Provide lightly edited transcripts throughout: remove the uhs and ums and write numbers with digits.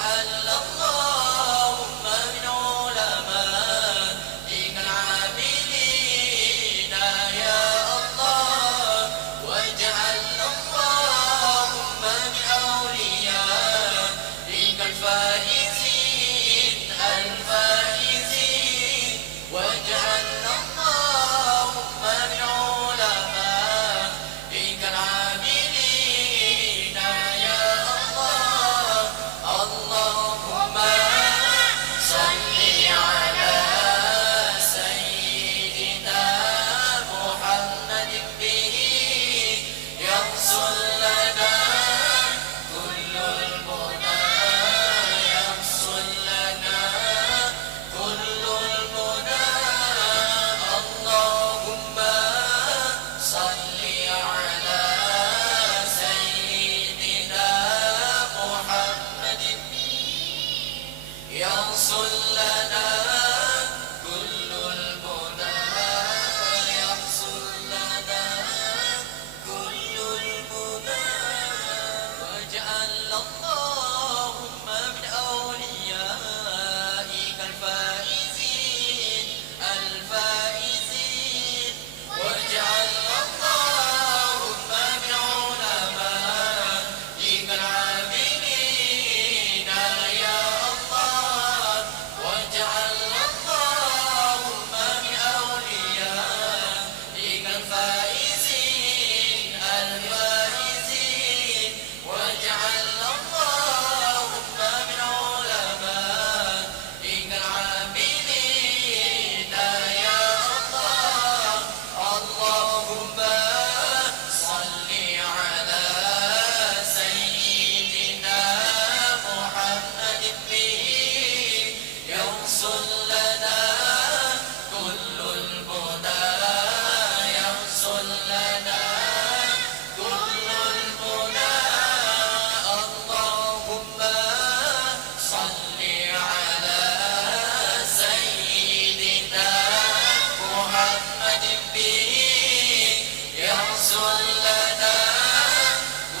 واجعلنا اللهم من علمائك العاملين يا الله، واجعلنا اللهم من أوليائك الفائزين الفائزين، واجعلنا اللهم من علمائك العاملين يا الله. اللهم صل على سيدنا محمد به يحصل لنا كل المنى، يحصل لنا كل المنى. اللهم صل على سيدنا محمد يحصل لنا كل المنى، يحصل لنا كل المنى. واجعلنا اللهم من أوليائك الفائزين الفائزين، واجعلنا اللهم من علمائك العاملين يا الله، واجعلنا اللهم من أوليائك الفائزين الفائزين، واجعلنا اللهم من علمائك العاملين يا الله. اللهم صل على سيدنا محمد به يحصل لنا كل المنى، يحصل لنا كل المنى. اللهم صل على سيدنا محمد به يحصل لنا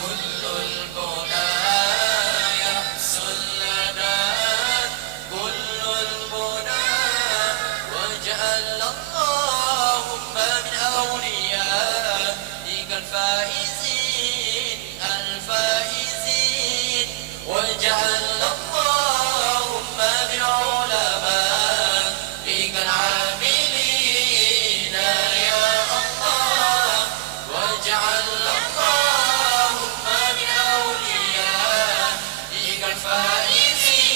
كل المنى، يحصل لنا كل المنى. واجعلنا اللهم من أوليائك الفائزين الفائزين، واجعلنا اللهم من علمائك العاملين يا الله، واجعلنا اللهم من أوليائك الفائزين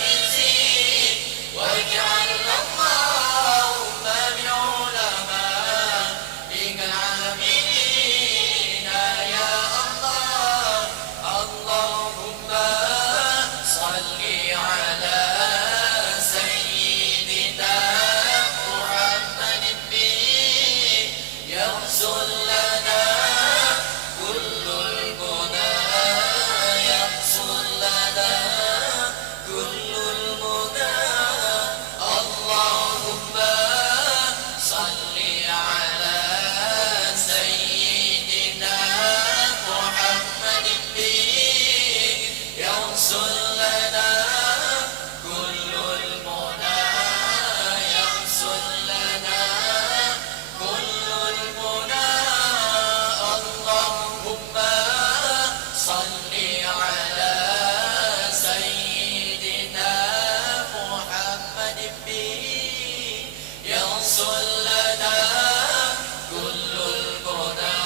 الفائزين، واجعلنا اللهم من علمائك العاملين يا الله. اللهم صل على سيدنا محمد به يحصل لنا كل المنى، يحصل لنا كل المنى. اللهم صل على سيدنا محمد به يحصل لنا كل المنى، يحصل لنا كل المنى. اللهم صل على سيدنا محمد به يحصل لنا كل المنى،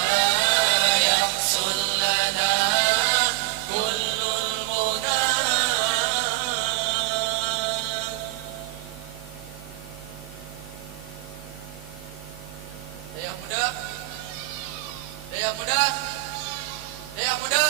يحصل لنا كل المنى. Yang muda, yang muda, yang muda.